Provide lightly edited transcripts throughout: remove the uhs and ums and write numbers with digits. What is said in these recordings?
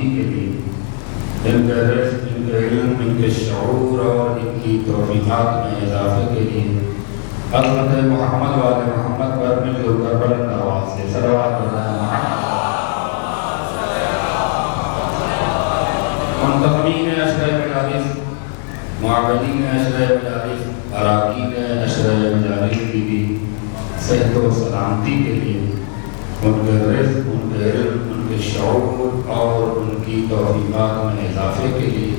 سلامتی کے لیے، ان کے رزق، ان کے علم، ان کے شعور اور ان کی توفیقات میں اضافے کے لیے حضرت محمد والے محمد پر مل جل کر بلند آواز سے صلوات پڑھنا ہے۔ منتظمین عشرہ مجالس، معاونین عشرہ مجالس، اراکین عشرہ مجالس کی بھی صحت و سلامتی کے لیے، ان کے رزق، ان کے علم، ان کے شعور اور ان کی توفیقات میں اضافے کے لیے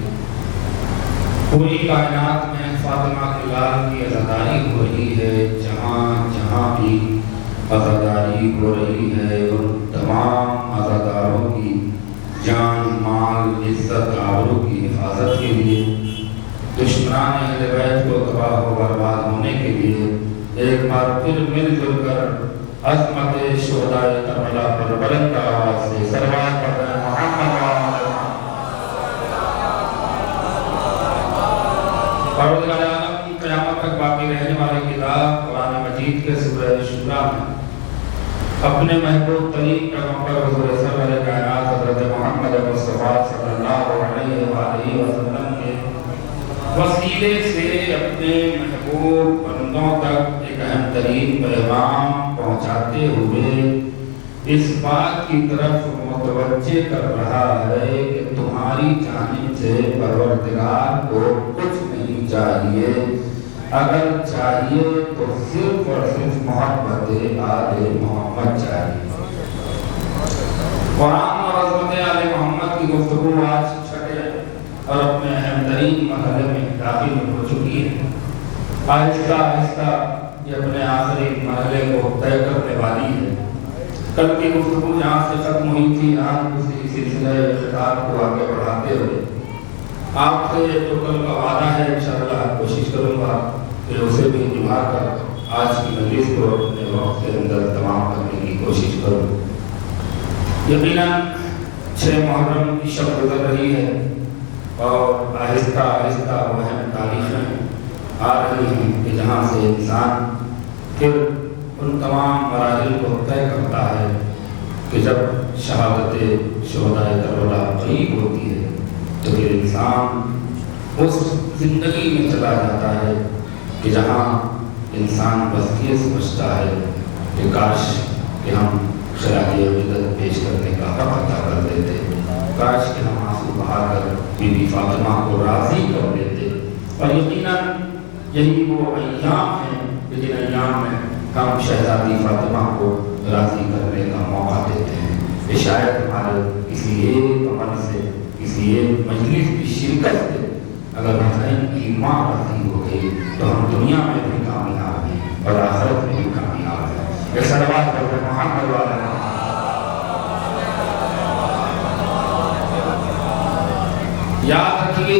پوری کائنات میں فاطمہ کے لال کی عزاداری ہو رہی ہے، جہاں جہاں بھی عزاداری ہو رہی ہے ان تمام عزاداروں کی جان، مال، عزت، آبرو کی حفاظت کے لیے، دشمنان اہل بیت کو تباہ و برباد ہونے کے لیے ایک بار پھر مل جل کر عظمت شہداء کربلا پر بلند آواز سے صلوات پڑھ رہے ہیں۔ پروردگار عالم قیامت تک باقی رہنے والے کتاب قرآن مجید کے سورہ شورا میں اپنے محبوب ترین پیغمبر حضور سرور کائنات حضرت محمد مصطفیٰ صلی اللہ علیہ وآلہ وسلم کے وسیلے سے اپنے محبوب بندوں تک ایک اہم ترین پیغام پہنچاتے ہوئے اس بات کی طرف متوجہ کر رہا ہے کہ تمہاری جانب سے پروردگار کو کچھ نہیں چاہیے، اگر چاہیے تو صرف اور صرف محبت آل محمد چاہیے۔ قرآن اور عظمت آل محمد کی گفتگو آج چھٹے اور اپنے اہم ترین مرحلے میں داخل ہو چکی ہے۔ آہستہ آہستہ یہ اپنے آخری مرحلے کو طے کرنے والی ہے۔ کل کی گفتگو جہاں سے ختم ہوئی تھی، آج اسی سلسلہ خطاب کو آگے بڑھاتے ہوئے آپ سے جو کل کا وعدہ ہے انشاءاللہ کوشش کروں گا کہ اسے بھی نبھا کر آج کی مجلس کو اپنے وقت کے اندر تمام کرنے کی کوشش کروں۔ یقیناً 6 محرم کی شب گزر رہی ہے اور آہستہ آہستہ وہ اہم تاریخیں آ رہی ہیں کہ جہاں سے انسان پھر ان تمام مراحل کو طے کرتا ہے کہ جب شہادت شہداء کربلا قریب ہوتی ہے تو پھر انسان اس زندگی میں چلا جاتا ہے کہ جہاں انسان بس یہ سمجھتا ہے کہ کاش کہ ہم خراج عقیدت پیش کرنے کا حق ادا کر دیتے، کاش کہ ہم آنسو بہا کر بی بی فاطمہ کو راضی کر دیتے۔ اور یقیناً یہی وہ ایام ہیں کہ جن ایام میں ہم شہزادی فاطمہ کو راضی کرنے کا موقع دیتے ہیں کہ شاید ہمارے کسی ایک عمل سے، کسی ایک مجلس کی شرکت سے اگر حسین کی ماں راضی ہو گئی تو ہم دنیا میں بھی کامیاب ہیں اور آخرت میں بھی کامیاب ہیں۔ یہ صلوات پڑھ رہے محمد والا یاد رکھیے،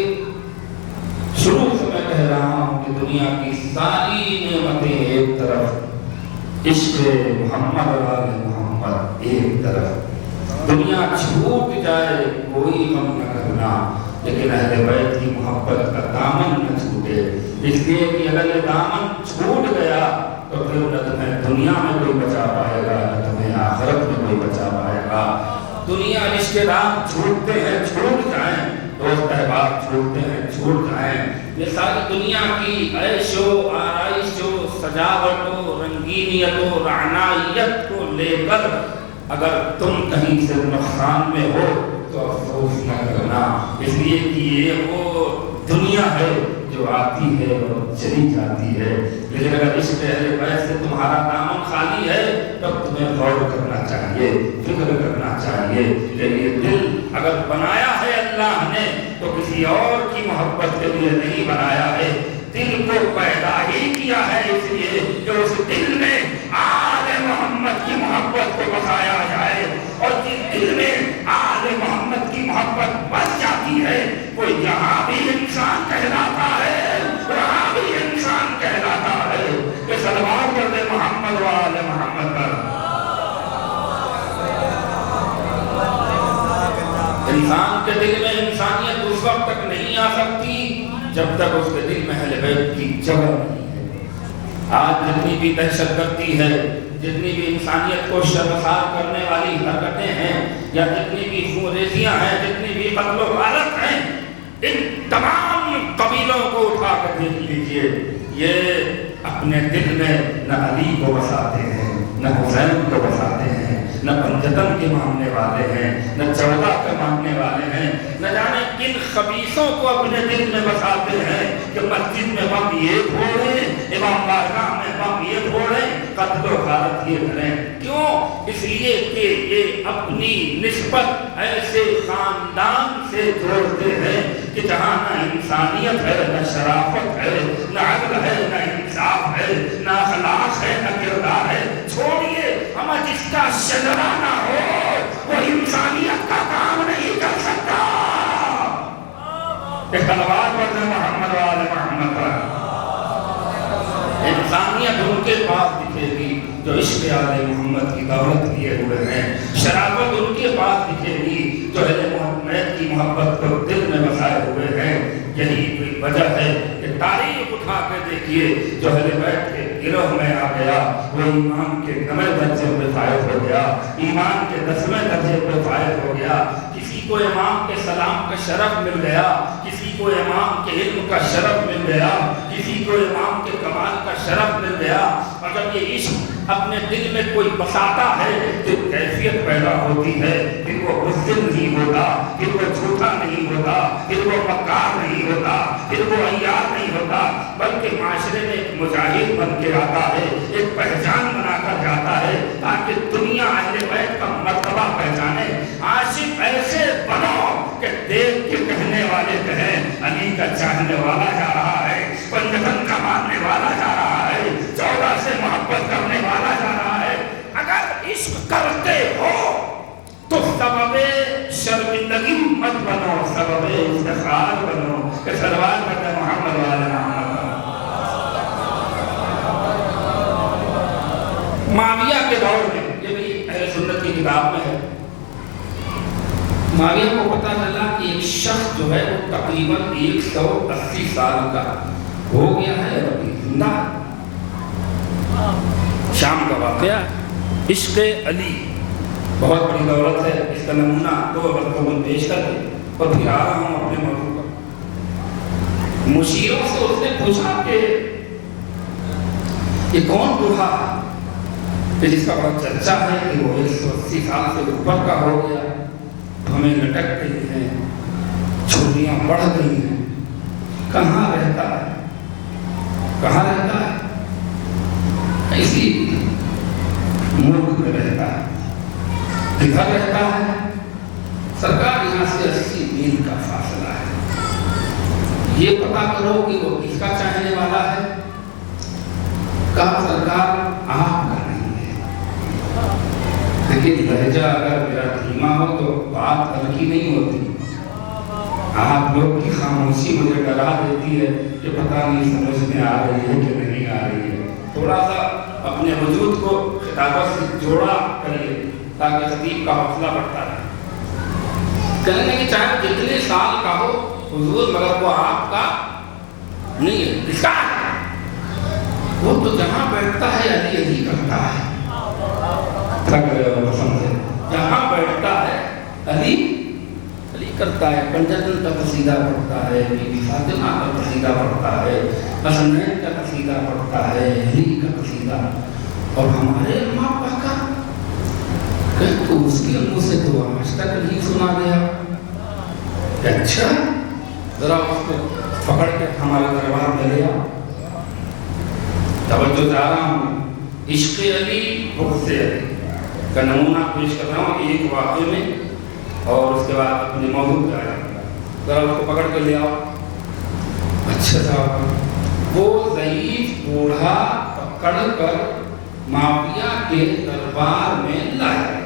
شروع سے میں کہہ رہا ہوں کہ دنیا کی ساری نعمتیں ایک طرف، عشق محمد اور آل محمد ایک طرف، دنیا چھوٹ جائے کوئی غم نہ کرنا لیکن اہل بیت کی محبت کا دامن نہ چھوٹے، اس لیے کہ اگر یہ دامن چھوٹ گیا تو پھر نہ تمہیں دنیا میں کوئی بچا پائے گا نہ تمہیں آخرت میں کوئی بچا پائے گا۔ دنیا رشتے دار چھوٹتے ہیں، چھوٹ جائیں، دوست احباب چھوٹتے ہیں، چھوٹ جائیں، یہ ساری دنیا کی عیش و آرائش و سجاوٹ و رنگینیت و رعنائیت کو لے کر اگر تم کہیں سے نقصان میں ہو تو افسوس نہ کرنا، اس لیے کہ یہ وہ دنیا ہے جو آتی ہے اور چلی جاتی ہے، لیکن اگر عشق اہل بیت سے تمہارا دامن خالی ہے تب تمہیں غور کرنا چاہیے، فکر کرنا چاہیے کہ یہ دل اگر بنایا ہے اللہ نے تو کسی اور کی محبت کے لیے نہیں بنایا ہے، دل کو پیدا ہی کیا ہے اس لیے کہ اس دل میں آل محمد کی محبت کو بسایا جائے، اور جس دل میں آل محمد کی محبت بس جاتی ہے وہ یہاں بھی انسان کہلاتا ہے، وہاں بھی انسان کہلاتا ہے۔ کہ صلوات کر دے محمد و آل محمد پر۔ انسان کے دل میں انسانیت اس وقت تک نہیں آ سکتی جب تک اس کے دل میں اہل بیت کی جگہ نہیں ہے۔ آج جتنی بھی دہشت گردی ہے، جتنی بھی انسانیت کو شرمسار کرنے والی حرکتیں ہیں، یا جتنی بھی خونریزیاں ہیں، قتل و غارت ہیں، ان تمام قبیلوں کو اٹھا کر دیکھ لیجئے، یہ اپنے دل میں نہ علی کو بساتے ہیں، نہ حسین کو بساتے ہیں، نہ پنجتن کے ماننے والے ہیں، نہ چودہ کے ماننے والے ہیں، نہ جانے کن خبیثوں کو اپنے دل میں بساتے ہیں کہ مسجد میں بم یہ پھوڑیں، امام بارگاہ میں بم یہ پھوڑیں، قتل و غارت یہ کریں۔ کیوں؟ اس لیے کہ یہ اپنی نسبت ایسے خاندان سے جوڑتے ہیں کہ جہاں نہ انسانیت ہے، نہ شرافت ہے، نہ عدل ہے، نہ انصاف ہے، نہ اخلاق ہے، نہ کردار ہے۔ چھوڑیے، ہم جس کا شجرہ نہ ہو وہ انسانیت کا کام نہیں کر سکتا۔ ایک تلوار پر محمد والے محمد پر انسانیت ان کے پاس دکھے گی جو عشق آل محمد کی دولت لیے ہوئے ہیں، شرافت ان کے پاس دکھے گی جو اہل محمد کی محبت کو دل میں بسائے ہوئے ہیں۔ یہی کوئی وجہ ہے کہ تاریخ اٹھا کے دیکھیے، جو اہل بیت کے گروہ میں آ گیا وہ ایمان کے 9 درجے پہ فائز ہو گیا، ایمان کے 10ویں درجے پہ فائز ہو گیا۔ کسی کو امام کے سلام کا شرف مل گیا، کسی کو امام کے علم کا شرف مل گیا، کسی کو امام کے کمال کا شرف مل گیا۔ اور جب یہ عشق اپنے دل میں کوئی بساتا ہے تو کیفیت پیدا ہوتی ہے، پھر وہ بزدل نہیں ہوتا، پھر وہ جھوٹا نہیں ہوتا، پھر وہ مکار نہیں ہوتا، پھر وہ عیار نہیں ہوتا، بلکہ معاشرے میں ایک مجاہد بن کے آتا ہے، ایک پہچان بنا کر جاتا ہے تاکہ دنیا اہل بیت کا مرتبہ پہچانے۔ عاشق ایسے بنو کہ دیکھ کے کہنے والے کہیں علی کا چاہنے والا جا رہا ہے، پنجتن کا ماننے والا جا رہا ہے، چودہ سے محبت کرنے والا جا رہا ہے۔ اگر عشق کرتے ہو تو سبب شرمندگی مت بنو، سبب افتخار بنو کہ سلوات پڑھتے محمد والے محمد۔ معاویہ کے دور میں، یہ بھی اہل سنت کی کتاب میں ہے، معاویہ کو پتہ چلا کہ ایک شخص جو ہے وہ تقریباً 180 سال کا ہو گیا ہے، ابھی زندہ۔ شام کا واقعہ، عشق علی بہت بڑی دولت ہے، اس کا نمونہ 2 مرتبہ پیش کر کے اور پھر آ رہا ہوں اپنے موضوع پر۔ مشیروں سے اس نے پوچھا کہ یہ کون بوڑھا ہے جس کا بڑا چرچا ہے کہ وہ 180 سال سے اوپر کا ہو گیا، ہمیں لٹک گئی ہیں، چھریاں بڑھ گئی ہیں، کہاں رہتا ہے؟ کہاں رہتا ہے؟ اسی ملک میں رہتا ہے۔ کدھر رہتا ہے؟ سرکار یہاں سے 80 میل کا فاصلہ ہے، یہ پتا کرو کہ وہ کس کا چاہنے والا ہے۔ کہا سرکار آپ کا نہیں ہے، لیکن لہجہ اگر میرا دھیما ہو تو بات ہلکی نہیں ہوتی، آپ لوگ کی خاموشی مجھے ڈرا دیتی ہے کہ پتہ نہیں سمجھ میں آ رہی ہے کہ نہیں آ رہی ہے۔ تھوڑا سا اپنے وجود کو خطابت سے جوڑا کریے تاکہ خطیب کا حوصلہ بڑھتا رہے۔ کہنے کہ چاہے جتنے سال کا ہو حضور، مگر وہ آپ کا نہیں ہے۔ اس کا وہ تو جہاں بیٹھتا ہے علی علی کرتا ہے، جہاں بیٹھتا ہے علی علی کرتا ہے۔ پنجتن کا قصیدہ پڑھتا ہے، بی بی فاطمہ کا قصیدہ پڑھتا ہے، حسنین کا قصیدہ پڑھتا ہے، علی کا قصیدہ، اور ہمارے ماں باپ کا کہ تو اس کے منہ سے تو آج تک نہیں سنا گیا۔ اچھا، ذرا اس کو پکڑ کے ہمارے دربار میں لے آؤ۔ توجہ جا رہا ہوں، عشق علی بغض علی کا نمونہ پیش کر رہا ہوں ایک واقعے میں، اور اس کے بعد اپنے موضوع پہ آ جاؤں گا۔ ذرا اس کو پکڑ کے لے آؤ۔ اچھا صاحب، وہ ضعیف بوڑھا پکڑ کر معاویہ کے دربار میں لایا،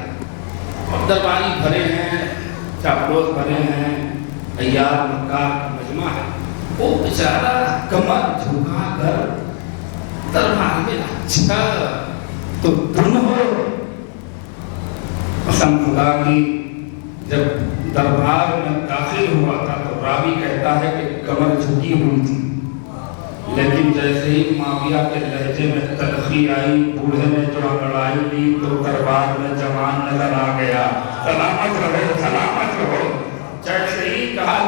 اور درباری بھرے ہیں، چاپلوس بھرے ہیں، عیار مکار کا مجمع ہے۔ وہ بیچارہ کمر جھکا کر دربار میں، اچھا تو تم ہو؟ قسم خدا کی، جب دربار میں داخل ہوا تھا تو راوی کہتا ہے کہ کمر جھکی ہوئی تھی، لیکن جیسے ہی معاویہ کے لہجے میں تلخی آئی، بوڑھے نے جو لڑائی لی تو دربار میں جوان نظر آ گیا۔ سلامت رہو، سلامت رہو۔ جیسے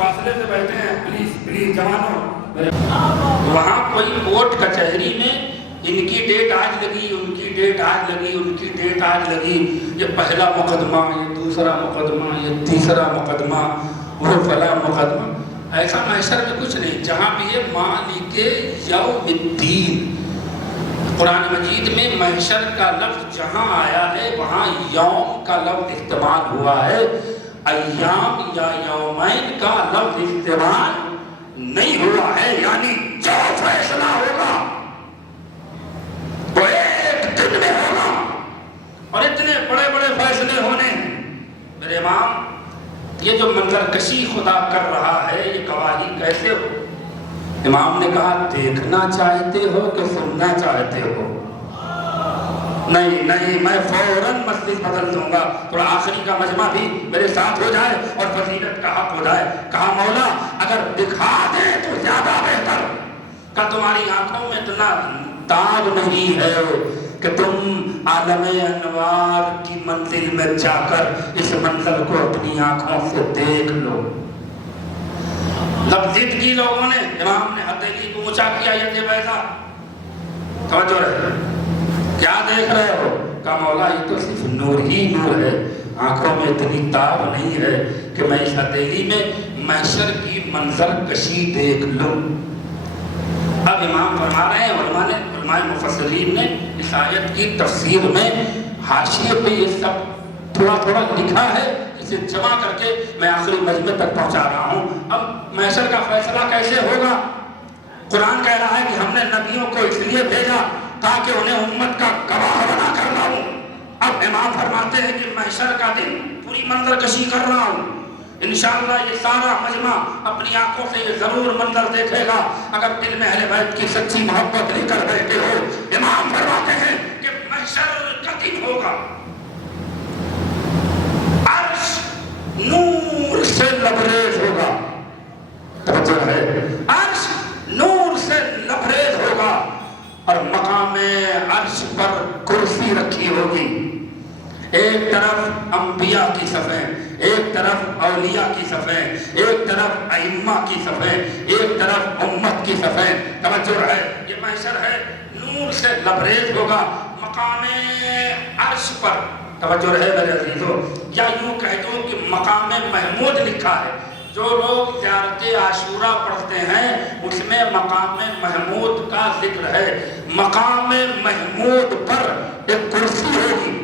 فاصلے سے بیٹھے ہیں پلیز پلیز جوانوں، وہاں کوئی کورٹ کچہری میں ان کی ڈیٹ آج لگی، ان کی ڈیٹ آج لگی، ان کی ڈیٹ آج لگی، یہ پہلا مقدمہ، یہ دوسرا مقدمہ، یہ تیسرا مقدمہ، وہ فلاں مقدمہ. ایسا محشر میں کچھ نہیں. جہاں بھی ہے مالک یوم الدین. قرآن مجید میں محشر کا لفظ جہاں آیا ہے وہاں یوم کا لفظ استعمال ہوا ہے، ایام یا یومین کا لفظ استعمال نہیں ہوا ہے. یعنی جو فیصلہ ہوگا وہ ایک دن میں ہوگا، اور اتنے بڑے بڑے فیصلے ہونے. میرے امام، یہ جو منظر کشی خدا کر رہا ہے یہ گواہی کیسے ہو؟ امام نے کہا دیکھنا چاہتے ہو کہ سننا چاہتے ہو؟ نہیں نہیں، میں فوراً مسجد بدل دوں گا. تھوڑا آخری کا مجمع بھی میرے ساتھ ہو جائے اور فضیلت کا حق ہو جائے. کہا مولا اگر دکھا دیں تو زیادہ بہتر. کہ تمہاری آنکھوں میں اتنا تاب نہیں ہے کہ تم عالم انوار کی منزل میں جا کر اس منظر کو اپنی آنکھوں سے دیکھ لو. لفظت کی لوگوں نے، امام نے ہتھیلی کو اونچا کیا، یہ ویسا. توجہ رہے، کیا دیکھ رہے ہو؟ کہا مولا یہ تو صرف نور ہی نور ہے، آنکھوں میں اتنی تاب نہیں ہے کہ میں اس ہتھیلی میں محشر کی منظر کشی دیکھ لوں. اب امام فرما رہے ہیں، علماء مفسرین نے اس آیت کی تفسیر میں حاشیے پہ یہ سب تھوڑا تھوڑا لکھا ہے، اسے جمع کر کے میں آخری مجمع تک پہنچا رہا ہوں. اب محشر کا فیصلہ کیسے ہوگا؟ قرآن کہہ رہا ہے کہ ہم نے نبیوں کو اس لیے بھیجا تاکہ انہیں امت کا گواہ بنا کر لاؤں. اب امام فرماتے ہیں کہ محشر کا دن پوری منظر کشی کر رہا ہوں. انشاءاللہ یہ سارا مجمع اپنی آنکھوں سے یہ ضرور منظر دیکھے گا اگر دل میں اہل بیت کی سچی محبت لے کر بیٹھے ہو. امام فرماتے ہیں کہ محشر کا دن ہوگا، عرش نور سے لبریز ہوگا. توجہ ہے، عرش نور سے لبریز ہوگا اور مقام عرش پر کرسی رکھی ہوگی. ایک طرف انبیاء کی صفیں، ایک طرف اولیاء کی صفیں، ایک طرف ائمہ کی صفیں، ایک طرف امت کی صفیں. توجہ ہے، یہ محشر ہے نور سے لبریز ہوگا مقام عرش پر. توجہ رہے میرے عزیزو، یا یوں کہہ دو کہ مقام محمود لکھا ہے. جو لوگ زیارت عاشورہ پڑھتے ہیں اس میں مقام محمود کا ذکر ہے. مقام محمود پر ایک کرسی ہوگی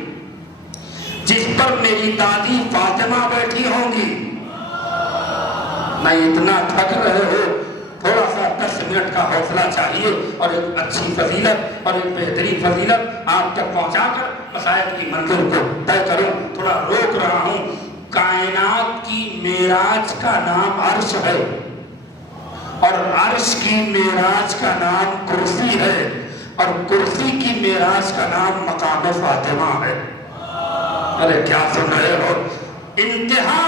جس پر میری دادی فاطمہ بیٹھی ہوں گی. نہیں اتنا تھک رہے ہو، تھوڑا سا 10 منٹ کا حوصلہ چاہیے اور ایک اچھی فضیلت اور ایک بہترین فضیلت آپ تک پہنچا کر مسائل کی منزل کو طے کروں. تھوڑا روک رہا ہوں. کائنات کی معراج کا نام عرش ہے اور عرش کی معراج کا نام کرسی ہے اور کرسی کی معراج کا نام مقام فاطمہ ہے. ارے کیا سن رہے ہو؟ انتہا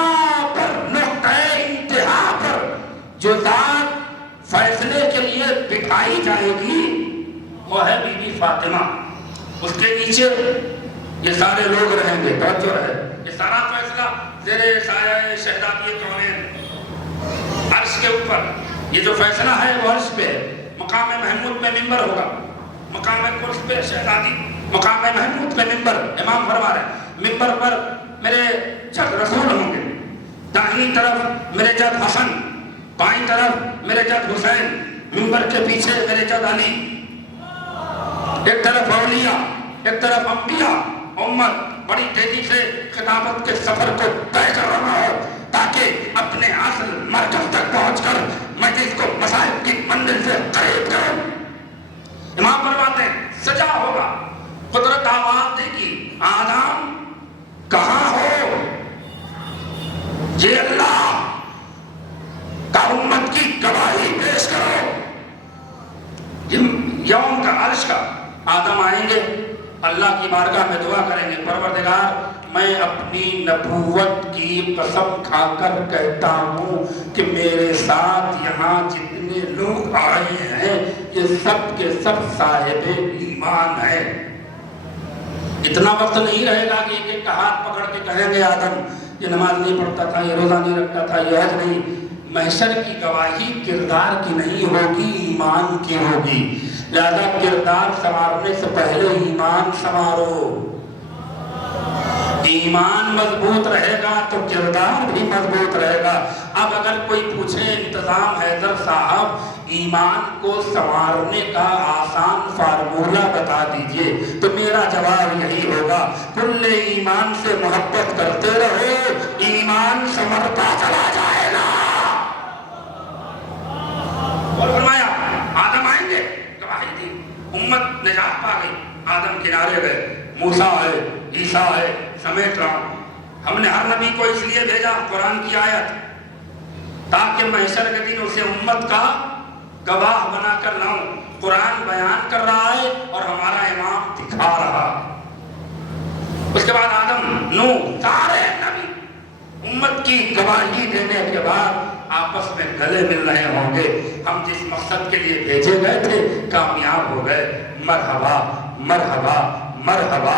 پر، نقطہ انتہا پر جو ذات فیصلے کے لیے بٹھائی جائے گی وہ ہے بی بی فاطمہ. اس کے نیچے یہ سارے لوگ رہیں گے. توجہ رہے، یہ سارا فیصلہ زیر سایہ شہزادی کونین عرش کے اوپر. یہ جو فیصلہ ہے وہ عرش پہ ہے. مقام محمود پہ ممبر ہوگا، مقام کرس پہ شہزادی، مقام محمود پہ ممبر. امام فرما رہے ہیں ممبر پر میرے جد رسول ہوں گے، دائیں طرف میرے جد حسن، بائیں طرف میرے جد حسین، ممبر کے پیچھے میرے جد علی. ایک طرف اولیاء، ایک طرف انبیاء. امت بڑی تیزی سے خطابت کے سفر کو طے کر رہا ہو تاکہ اپنے اصل مرکز تک پہنچ کر مجلس کو مسائل کی منزل سے قریب کرو. امام فرماتے ہیں سجا ہوگا، قدرت آواز دے گی آدم کہاں ہو؟ یہ اللہ کا امت کی گواہی پیش کرو. یوم کا عرش کا آدم آئیں گے، اللہ کی بارگاہ میں دعا کریں گے، پروردگار میں اپنی نبوت کی قسم کھا کر کہتا ہوں کہ میرے ساتھ یہاں جتنے لوگ آئے ہیں یہ سب کے سب صاحب ایمان ہیں. اتنا وقت نہیں رہے گا کہ ایک ایک کا ہاتھ پکڑ کے کہیں گے آدم یہ نماز نہیں پڑھتا تھا، یہ روزہ نہیں رکھتا تھا، یہ حج نہیں. محشر کی گواہی کردار کی نہیں ہوگی، ایمان کی ہوگی۔ لہذا کردار سنوارنے سے پہلے ایمان سنوارو۔ ایمان مضبوط رہے گا تو کردار بھی مضبوط رہے گا۔ اب اگر کوئی پوچھے انتظام حیدر صاحب ایمان کو سنوارنے کا آسان فارمولہ بتا دیجئے، تو میرا جواب یہی ہوگا، کل ایمان سے محبت کرتے رہو، ایمان سنورتا چلا جائے گا۔ اور فرمایا آدم آئیں گے، گواہی دی، امت نجات پا گئی، آدم کنارے گئے، موسیٰ آئے، عیسیٰ آئے، سمیٹ رہا ہوں۔ ہم نے ہر نبی کو اس لیے بھیجا، قرآن کی آیت، تاکہ محشر کے دن اسے امت کا گواہ بنا کر لاؤں۔ قرآن بیان کر رہا ہے اور ہمارا امام دکھا رہا۔ اس کے بعد آدم، نوح، سارے نبی امت کی گواہی دینے کے بعد آپس میں گلے مل رہے ہوں گے، ہم جس مقصد کے لیے بھیجے گئے تھے کامیاب ہو گئے۔ مرحبا مرحبا مرحبا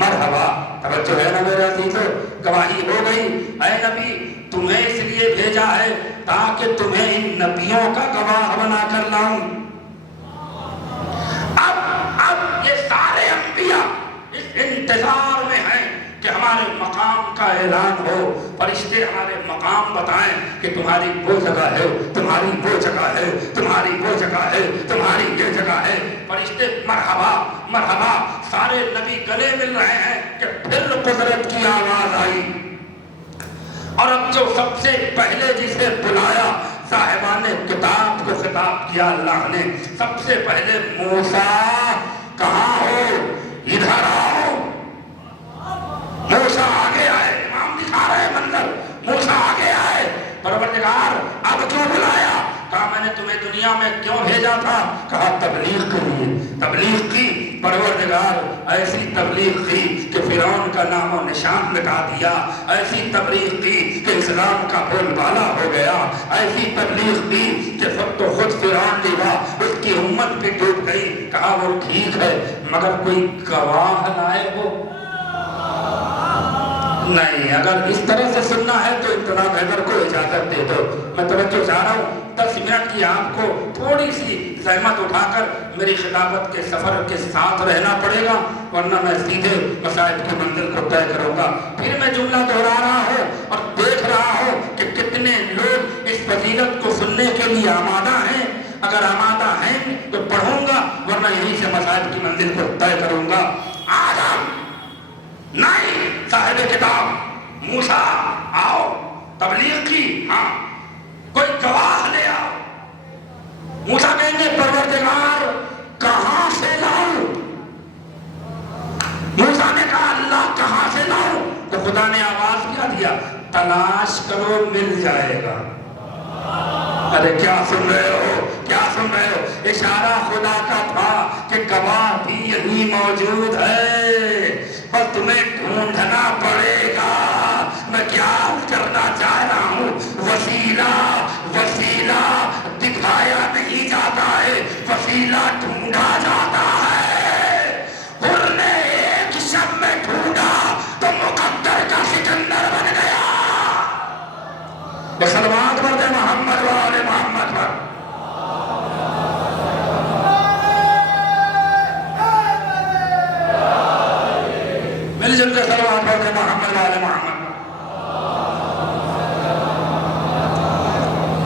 مرحبا۔ توجہ ہے نا میرے عزیزو، گواہی ہو گئی، اے نبی تمہیں اس لیے بھیجا ہے تاکہ تمہیں ان نبیوں کا گواہ بنا کر لاؤں۔ اب یہ سارے انبیاء اس انتظار میں ہیں کہ ہمارے مقام کا اعلان ہو، فرشتے ہمارے مقام بتائیں کہ تمہاری وہ جگہ ہے، تمہاری وہ جگہ ہے، تمہاری وہ جگہ ہے، تمہاری یہ جگہ ہے۔ فرشتے مرحبا مرحبا، سارے نبی گلے مل رہے ہیں کہ پھر قدرت کی آواز آئی۔ اور اب جو سب سے پہلے جسے بلایا، صاحبان کتاب کو خطاب کیا اللہ نے، سب سے پہلے موسیٰ کہاں ہو، ادھر آؤ۔ موسیٰ آگے آئے، امام دکھا رہے منظر، موسیٰ آگے آئے، پروردگار اب کیوں بلایا؟ کہا میں نے تمہیں دنیا میں کیوں بھیجا تھا؟ کہا تبلیغ کے لیے۔ تبلیغ کی، پروردگار ایسی تبلیغ کی کہ فرعون کا نام و نشان مٹا دیا، ایسی تبلیغ کی کہ اسلام کا بول بالا ہو گیا، ایسی تبلیغ کی کہ خود تو خود فرعون ڈوبا، اس کی امت بھی ڈوب گئی۔ کہا وہ ٹھیک ہے مگر کوئی گواہ لائے ہو؟ نہیں، اگر اس طرح سے سننا ہے تو انتظام حیدر کو اجازت دے دو۔ میں توجہ چاہ رہا ہوں، 10 منٹ کی آپ کو تھوڑی سی زحمت اٹھا کر میری خطابت کے سفر کے ساتھ رہنا پڑے گا، ورنہ میں سیدھے مصائب کی منزل کو طے کروں گا۔ پھر میں جملہ دہرا رہا ہوں اور دیکھ رہا ہوں کہ کتنے لوگ اس فضیلت کو سننے کے لیے آمادہ ہیں۔ اگر آمادہ ہیں تو پڑھوں گا، ورنہ یہیں سے مصائب کی منزل کو طے کروں گا۔ آدم نہیں، صاحب کتاب موسیٰ آؤ، تبلیغ کی، ہاں کوئی گواہ لے آؤ۔ موسیٰ کہیں گے پروردگار کہاں سے لاؤں؟ موسیٰ نے کہا اللہ کہاں سے لاؤں؟ تو خدا نے آواز کیا دیا، تلاش کرو مل جائے گا۔ ارے کیا سن رہے ہو، کیا سن رہے ہو؟ اشارہ خدا کا تھا کہ گواہ بھی یہی موجود ہے اور تمہیں ڈھونڈنا پڑے گا۔ میں کیا کرنا چاہ رہا ہوں، وسیلہ وسیلہ دکھایا نہیں جاتا ہے، وسیلہ ڈھونڈا جاتا ہے۔ حر نے ایک شب میں ڈھونڈا تو مقدر کا سکندر بن گیا۔ صلوات پڑھتے محمد و آل محمد پر۔ مل جل کے صلوات پڑھتے محمد و آل محمد پر۔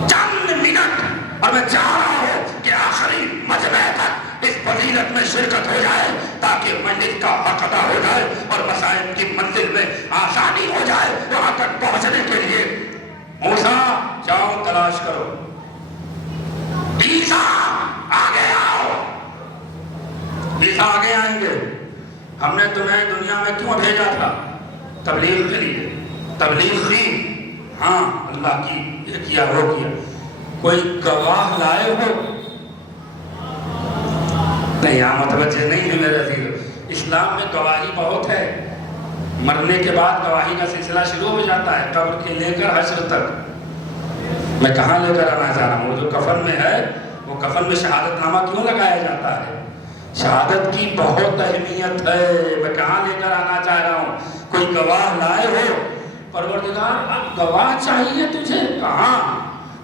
چند منٹ اور میں چاہ رہا ہوں کہ آخری مجمع تک اس فضیلت میں شرکت ہو جائے تاکہ مجلس کا حق ادا ہو جائے اور مصائب کی منزل میں آسانی ہو جائے وہاں تک پہنچنے کے لیے۔ موسیٰ جاؤ تلاش کرو، عیسیٰ آگے آؤ۔ عیسیٰ آگے آئیں گے، ہم نے تمہیں دنیا میں کیوں بھیجا تھا؟ تبلیغ کے لیے۔ تبلیغ کی، ہاں اللہ کی، یہ کیا وہ کیا۔ کوئی گواہ لائے ہو؟ نہیں، یہاں متوجہ نہیں ہے میرے عزیز۔ اسلام میں گواہی بہت ہے، مرنے کے بعد گواہی کا سلسلہ شروع ہو جاتا ہے، قبر کے لے کر حشر تک۔ میں کہاں لے کر آنا چاہ رہا ہوں، وہ جو کفن میں ہے، وہ کفن میں شہادت نامہ کیوں لگایا جاتا ہے؟ شہادت کی بہت اہمیت ہے۔ میں کہاں لے کر آنا چاہ رہا ہوں، کوئی گواہ لائے ہو؟ پروردگار اب گواہ چاہیے تجھے؟ کہاں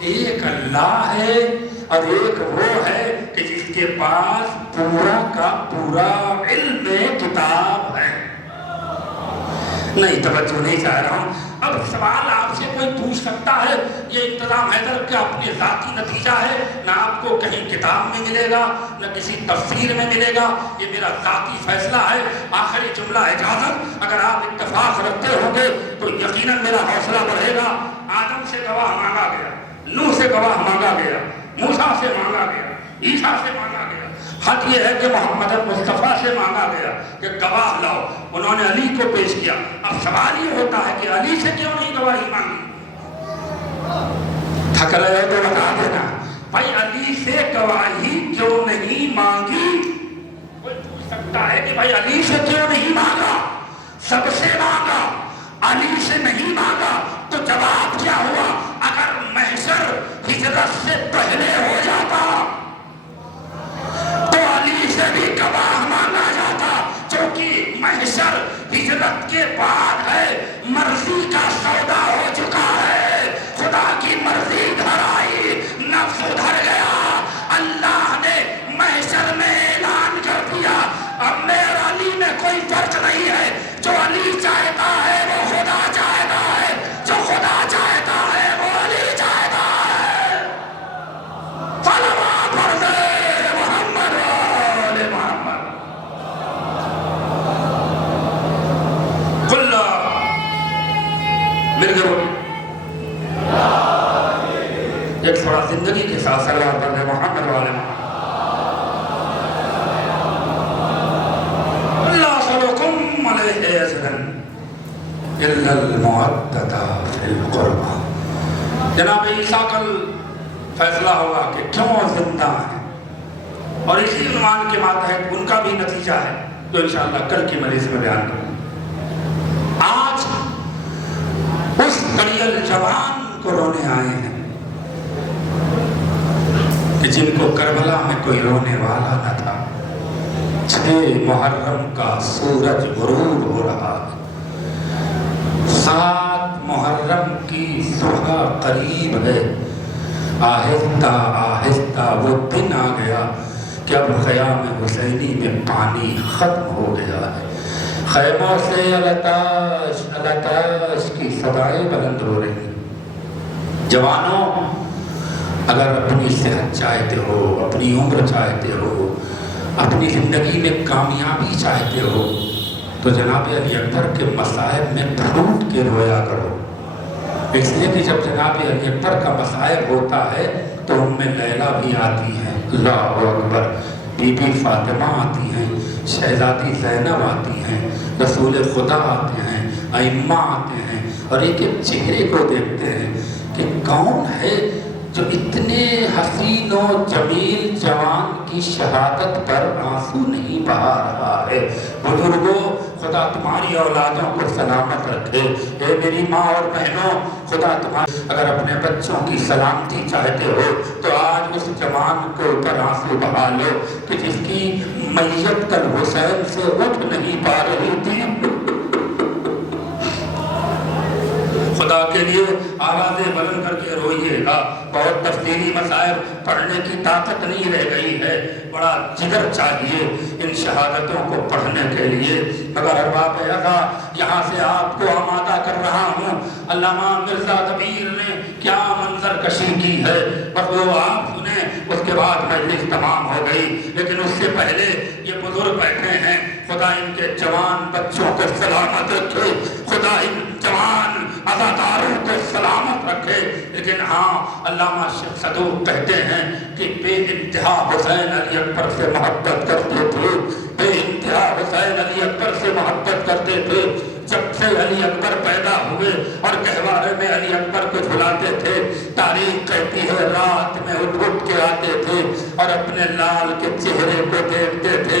ایک اللہ ہے اور ایک وہ ہے کہ جس کے پاس پورا کا پورا علم کتاب ہے. نہیں توجہ نہیں چاہ رہا ہوں. اب سوال آپ سے کوئی پوچھ سکتا ہے یہ انتظام حیدر کا اپنے ذاتی نتیجہ ہے, نہ آپ کو کہیں کتاب میں ملے گا نہ کسی تفسیر میں ملے گا, یہ میرا ذاتی فیصلہ ہے. آخری جملہ اجازت, اگر آپ اتفاق رکھتے ہوں گے تو یقیناً میرا حوصلہ بڑھے گا. آدم سے گواہ مانگا گیا, نوح سے گواہ مانگا گیا, موسیٰ سے مانگا گیا, عیسیٰ سے مانگا گیا, حد یہ ہے کہ محمد مصطفیٰ سے مانگا گیا کہ گواہ لاؤ. انہوں نے علی کو پیش کیا. اب سوال یہ ہوتا ہے کہ علی سے کیوں نہیں گواہی مانگی؟ تھک رہے ہو تو بتا دینا بھائی, علی سے گواہی کیوں نہیں مانگی؟ کوئی پوچھ سکتا ہے کہ بھائی علی سے کیوں نہیں مانگا؟ سب سے مانگا, علی سے نہیں مانگا. تو جواب کیا ہوا؟ اگر محشر ہجرت سے پہلے ہو جاتا تو علی سے بھی گواہ مانگا جاتا, چونکہ محشر ہجرت کے بعد ہے. مرضی کا سودا ہو چکا ہے, خدا کی مرضی گھر آئی, نفس ادھر گیا. اللہ نے محشر میں اعلان کر دیا اب میرا علی میں کوئی فرق نہیں ہے. جو علی چاہتا ہے وہ خدا چاہتا ہے, جو خدا چاہتا ہے وہ علی چاہتا ہے. صلوات پڑھ دے محمد وآل محمد. کل مل گئے ایک تھوڑا زندگی کے ساتھ صلوات پڑھ دے محمد وآل محمد. لا صلوكم علیہ اجرا الا المعدد فی القربہ. جناب عیسیٰ کل فیصلہ ہوگا کہ کیوں زندہ ہیں, اور اسی عنوان کے ماتحت ان کا بھی نتیجہ ہے جو انشاءاللہ کل کی مجلس میں بیان کروں. آج اس بڑیل جوان کو رونے آئے ہیں کہ جن کو کربلا میں کوئی رونے والا نہ تھا. 6 محرم کا سورج غروب ہو رہا ہے, 7 محرم کی صبح قریب ہے. آہستہ آہستہ وہ دن آ گیا کہ اب خیام حسینی میں پانی ختم ہو گیا ہے. خیموں سے التاش التاش کی صدائیں بلند ہو رہی ہیں. جوانوں, اگر اپنی صحت چاہتے ہو, اپنی عمر چاہتے ہو, اپنی زندگی میں کامیابی چاہتے ہو تو جناب علی اکبر کے مصائب میں پھوٹ کے رویا کرو. اس لیے کہ جب جناب علی اکبر کا مصائب ہوتا ہے تو ان میں لیلا بھی آتی ہیں, اللہ اکبر, بی بی فاطمہ آتی ہیں, شہزادی زینب آتی ہیں, رسول خدا آتے ہیں, ائمہ آتے ہیں, اور ایک ایک چہرے کو دیکھتے ہیں کہ کون ہے جو اتنے حسین و جمیل جوان کی شہادت پر آنسو نہیں بہا رہا ہے. بزرگوں, خدا تمہاری اولادوں کو سلامت رکھے. اے میری ماں اور بہنوں, خدا تمہاری, اگر اپنے بچوں کی سلامتی چاہتے ہو تو آج اس جوان کو اوپر آنسو بہا لو کہ جس کی میت کل حسین سے اٹھ نہیں پا رہی تھی. خدا کے لیے آوازیں بلند کر کے روئیے گا. بہت تفصیلی مسائل پڑھنے کی طاقت نہیں رہ گئی ہے, بڑا جگر چاہیے ان شہادتوں کو پڑھنے کے لیے. مگر ارباب اعضا, یہاں سے آپ کو آمادہ کر رہا ہوں. علامہ مرزا کبیر نے کیا منظر کشی کی ہے, بس وہ آپ سنیں, اس کے بعد مجلس تمام ہو گئی. لیکن اس سے پہلے یہ بزرگ بیٹھے ہیں, خدا ان کے جوان بچوں کو سلامت رکھے, خدا ان جوان عزاداروں کو سلامت رکھے. لیکن ہاں, علامہ شیخ صدوق کہتے ہیں کہ بے انتہا حسین علی اکبر سے محبت کرتے تھے, بے انتہا حسین علی اکبر سے محبت کرتے تھے. جب سے علی اکبر پیدا ہوئے اور گہوارے میں علی اکبر کو جھلاتے تھے, تاریخ کہتی ہے رات میں اٹھ اٹھ کے آتے تھے اور اپنے لال کے چہرے کو دیکھتے تھے.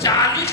40